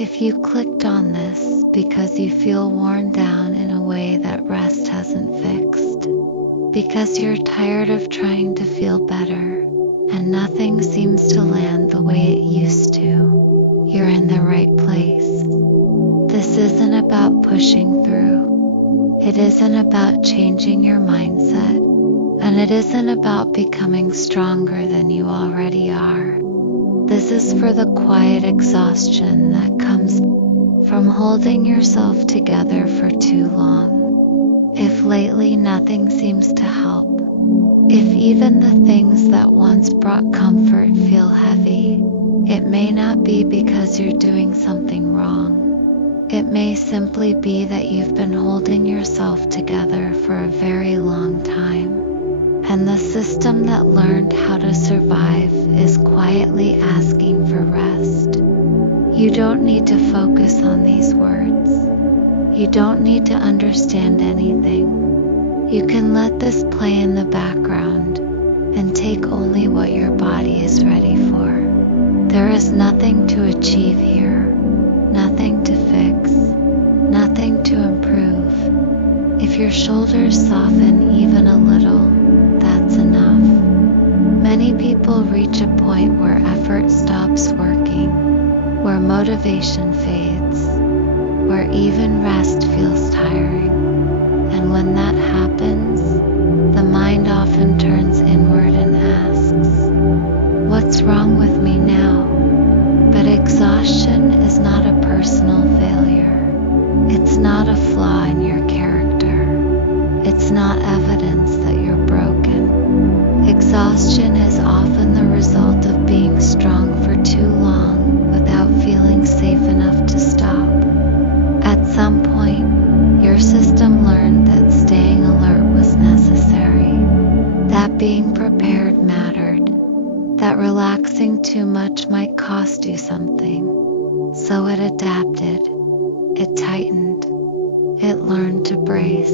If you clicked on this because you feel worn down in a way that rest hasn't fixed, because you're tired of trying to feel better and nothing seems to land the way it used to, you're in the right place. This isn't about pushing through. It isn't about changing your mindset, and it isn't about becoming stronger than you already are. This is for the quiet exhaustion that comes from holding yourself together for too long. If lately nothing seems to help, if even the things that once brought comfort feel heavy, it may not be because you're doing something wrong. It may simply be that you've been holding yourself together for a very long time. And the system that learned how to survive is quietly asking for rest. You don't need to focus on these words. You don't need to understand anything. You can let this play in the background and take only what your body is ready for. There is nothing to achieve here, nothing to fix, nothing to improve. If your shoulders soften even a little, that's enough. Many people reach a point where effort stops working, where motivation fades, where even rest feels tiring. And when that happens, the mind often turns inward and asks, "What's wrong with me now?" But exhaustion is not a personal failure. It's not a flaw in your character. It's not evidence that you're broken. Exhaustion is often the result of being strong for too long without feeling safe enough to stop. At some point, your system learned that staying alert was necessary, that being prepared mattered, that relaxing too much might cost you something. So it adapted, it tightened, it learned to brace.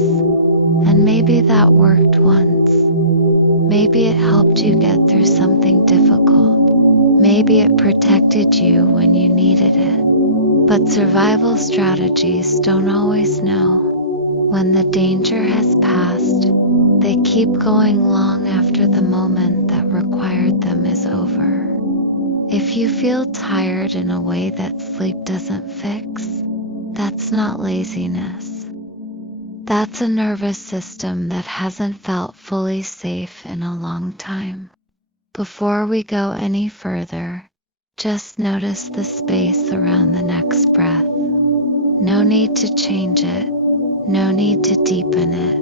And maybe that worked once. Maybe it helped you get through something difficult. Maybe it protected you when you needed it. But survival strategies don't always know. When the danger has passed, they keep going long after the moment that required them is over. If you feel tired in a way that sleep doesn't fix, that's not laziness. That's a nervous system that hasn't felt fully safe in a long time. Before we go any further, just notice the space around the next breath. No need to change it, no need to deepen it.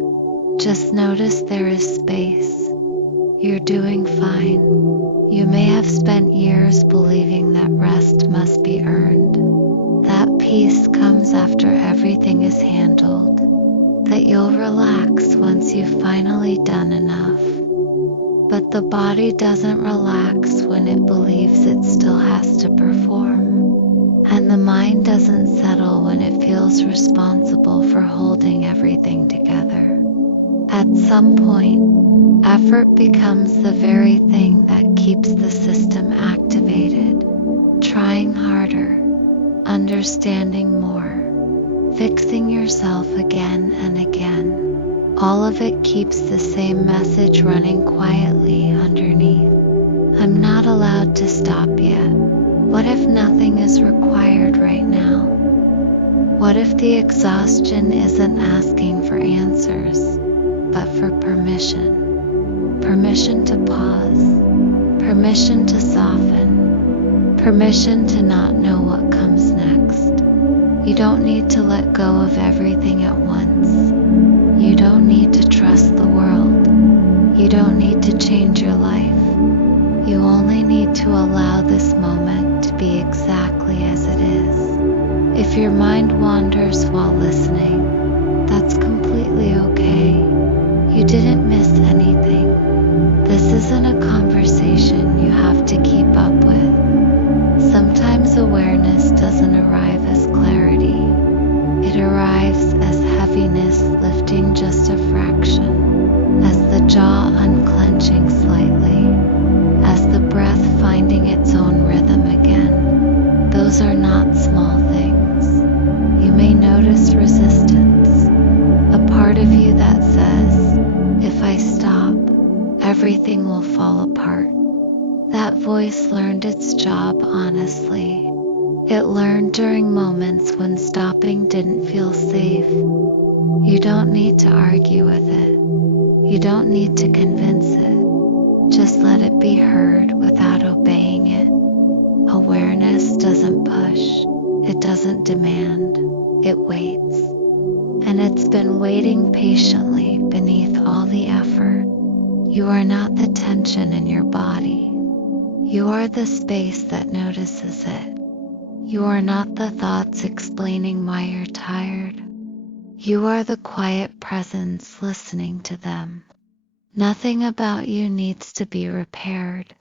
Just notice there is space. You're doing fine. You may have spent years believing that rest must be earned. That peace comes after everything is handled. That you'll relax once you've finally done enough. But the body doesn't relax when it believes it still has to perform. And the mind doesn't settle when it feels responsible for holding everything together. At some point, effort becomes the very thing that keeps the system activated, trying harder, understanding more, fixing yourself again and again. All of it keeps the same message running quietly underneath. I'm not allowed to stop yet. What if nothing is required right now? What if the exhaustion isn't asking for answers, but for permission? Permission to pause, permission to soften, permission to not know what comes next. You don't need to let go of everything at once. You don't need to trust the world. You don't need to change your life. You only need to allow this moment to be exactly as it is. If If your mind wanders while listening, that's completely okay. You didn't miss anything. This isn't a conversation you have to keep up with. Sometimes awareness doesn't arrive as clarity. It arrives as heaviness lifting just a fraction, as the jaw unclenching slightly, as the breath finding its own rhythm again. Those are not small things. You may notice resistance, a part of you that says, if I stop, everything will fall apart. That voice learned its job honestly. It learned during moments when stopping didn't feel safe. You don't need to argue with it. You don't need to convince it. Just let it be heard without obeying it. Awareness doesn't push. It doesn't demand. It waits. And it's been waiting patiently beneath all the effort. You are not the tension in your body. You are the space that notices it. You are not the thoughts explaining why you're tired. You are the quiet presence listening to them. Nothing about you needs to be repaired.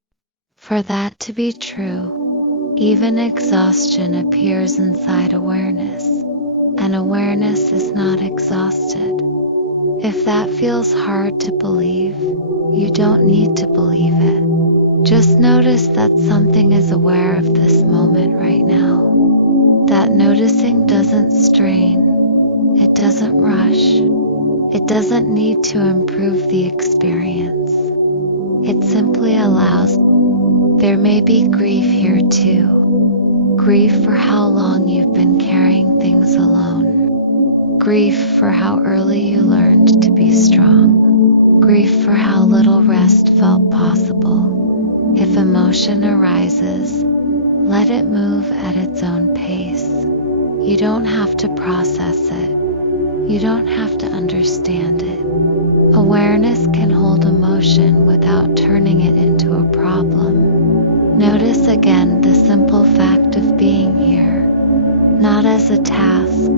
For that to be true, even exhaustion appears inside awareness, and awareness is not exhausted. If that feels hard to believe, you don't need to believe it. Just notice that something is aware of this moment right now. That noticing doesn't strain. It doesn't rush. It doesn't need to improve the experience. It simply allows. There may be grief here too. Grief for how long you've been carrying things alone. Grief for how early you learned to be strong. Grief for how little rest felt possible. If emotion arises, let it move at its own pace. You don't have to process it. You don't have to understand it. Awareness can hold emotion without turning it into a problem. Notice again the simple fact of being here, not as a task,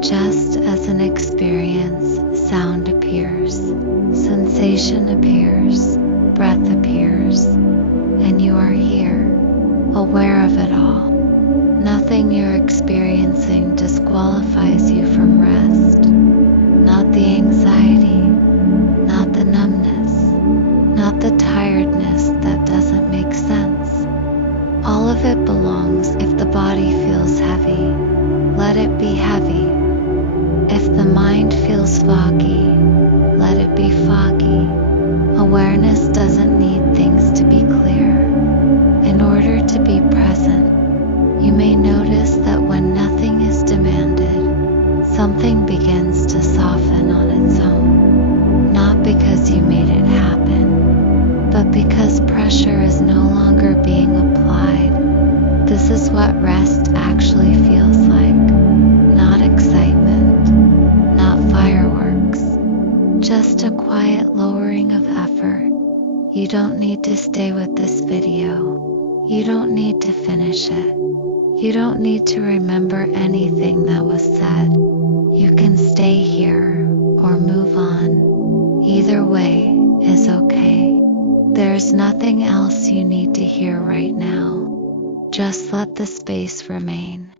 just as an experience. Sound appears, sensation appears, breath appears, and you are here, aware of it all. Nothing you're experiencing disqualifies you from rest. Not the anxiety, not the numbness, not the tiredness that doesn't make sense. All of it belongs. If the body feels heavy, let it be heavy. If the mind feels foggy, let it be foggy. Awareness doesn't need things to be clear. In order to be present, you may notice that when nothing is demanded, something begins to soften on its own. Not because you made it happen, but because pressure is no longer being applied. This is what rest actually feels like. Not excitement, not fireworks, just a quiet lowering of effort. You don't need to stay with this video. You don't need to finish it. You don't need to remember anything that was said. You can stay here or move on. Either way is okay. There's nothing else you need to hear right now. Just let the space remain.